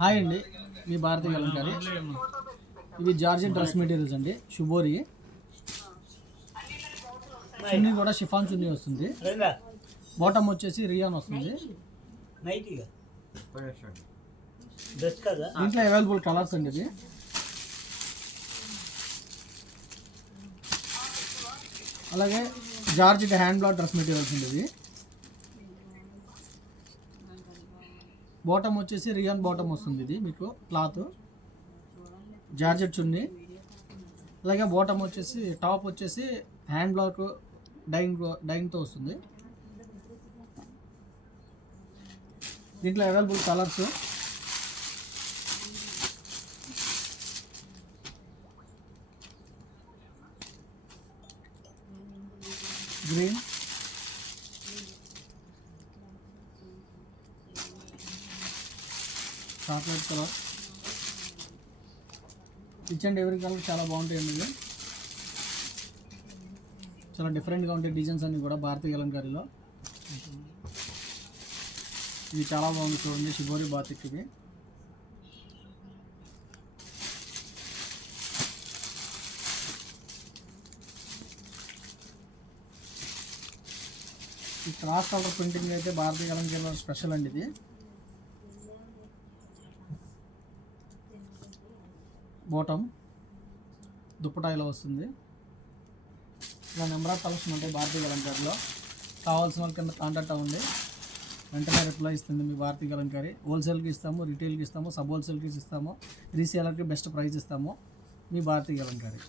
Hi అండి, మీ భారతీయ కలంకారి. ఇవి georgette dress materials అండి. షుబోరి చున్నీ కూడా షిఫాన్ చున్నీ వస్తుంది. బాటమ్ వచ్చేసి రియాన్ వస్తుంది. దీంట్లో అవైలబుల్ కలర్స్ అండి. ఇది అలాగే georgette hand black dress materials అండి. ఇది బాటమ్ వచ్చేసి రియాన్ బాటమ్ వస్తుంది. ఇది మీకు క్లాత్ జార్జెట్ చున్నీ. అలాగే బాటమ్ వచ్చేసి టాప్ వచ్చేసి హ్యాండ్ బ్లాక్ డైయింగ్తో వస్తుంది. దీంట్లో available colours green, chocolate colour, each and every colour చాలా బాగుంటాయండి. ఇవి చాలా డిఫరెంట్గా ఉంటాయి డిజైన్స్ అన్నీ కూడా భారతీయ కలంకారీలో. ఇది చాలా బాగుంది చూడండి, షిబోరి బాతిక్. ఇది ఈ క్రాస్ కలర్ ప్రింటింగ్ అయితే భారతీయ కలంకారీలో స్పెషల్ అండి. ఇది బాటమ్ దుప్పటాయిలో వస్తుంది. ఇలా నెంబర్ ఆఫ్ కలెక్షన్ ఉంటాయి భారతీయ కలంకారీలో. కావాల్సిన వాళ్ళ కింద కాంటాక్ట్ అవ్వండి, వెంటనే రిప్లై ఇస్తుంది మీ భారతీయ కలంకారీ. హోల్సేల్కి ఇస్తాము, రిటైల్కి ఇస్తాము, సబ్ హోల్సేల్కి ఇస్తాము, రీసేలర్కి బెస్ట్ ప్రైస్ ఇస్తాము. మీ భారతీయ కలంకారీ.